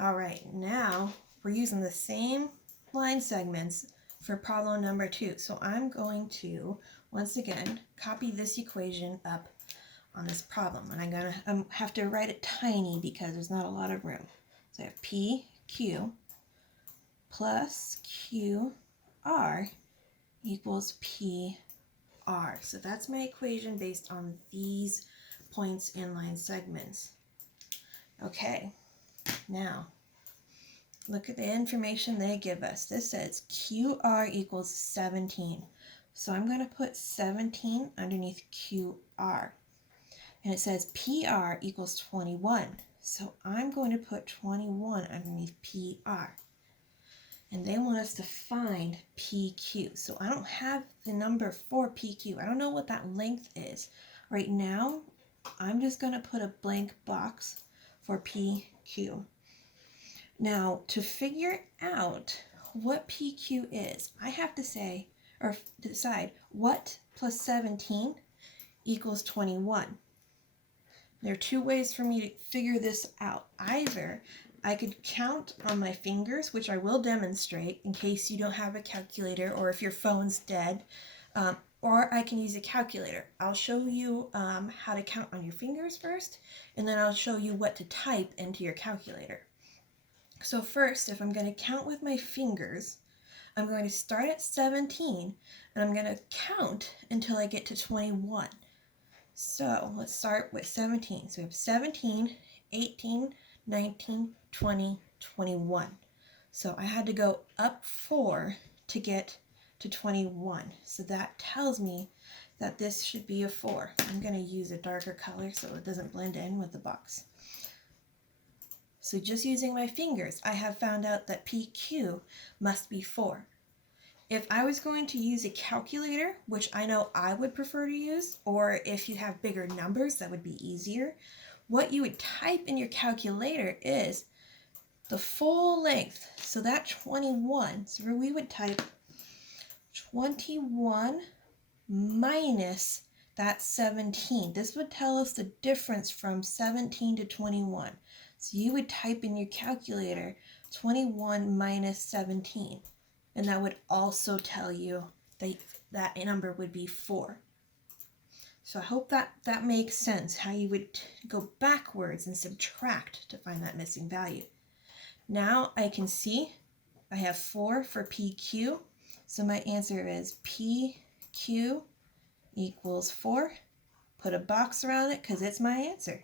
All right, now we're using the same line segments for problem number 2. So I'm going to, once again, copy this equation up on this problem. And I'm going to have to write it tiny because there's not a lot of room. So I have PQ plus QR equals PR. So that's my equation based on these points in line segments. Okay, now look at the information they give us. This says QR equals 17. So I'm going to put 17 underneath QR. And it says PR equals 21. So I'm going to put 21 underneath PR. And they want us to find PQ. So I don't have the number for PQ. I don't know what that length is. Right now, I'm just going to put a blank box for PQ. Now, to figure out what PQ is, I have to say, or decide, what plus 17 equals 21. There are two ways for me to figure this out. Either I could count on my fingers, which I will demonstrate in case you don't have a calculator or if your phone's dead, or I can use a calculator. I'll show you how to count on your fingers first, and then I'll show you what to type into your calculator. So first, if I'm going to count with my fingers, I'm going to start at 17, and I'm going to count until I get to 21. So let's start with 17. So we have 17, 18, 19, 20, 21. So I had to go up 4 to get to 21. So that tells me that this should be a 4. I'm going to use a darker color so it doesn't blend in with the box. So just using my fingers, I have found out that PQ must be 4. If I was going to use a calculator, which I know I would prefer to use, or if you have bigger numbers, that would be easier, what you would type in your calculator is the full length. So that 21, so we would type 21 minus that 17. This would tell us the difference from 17 to 21. So you would type in your calculator 21 minus 17. And that would also tell you that that number would be 4. So I hope that makes sense, how you would go backwards and subtract to find that missing value. Now I can see I have 4 for PQ. So my answer is PQ equals 4. Put a box around it because it's my answer.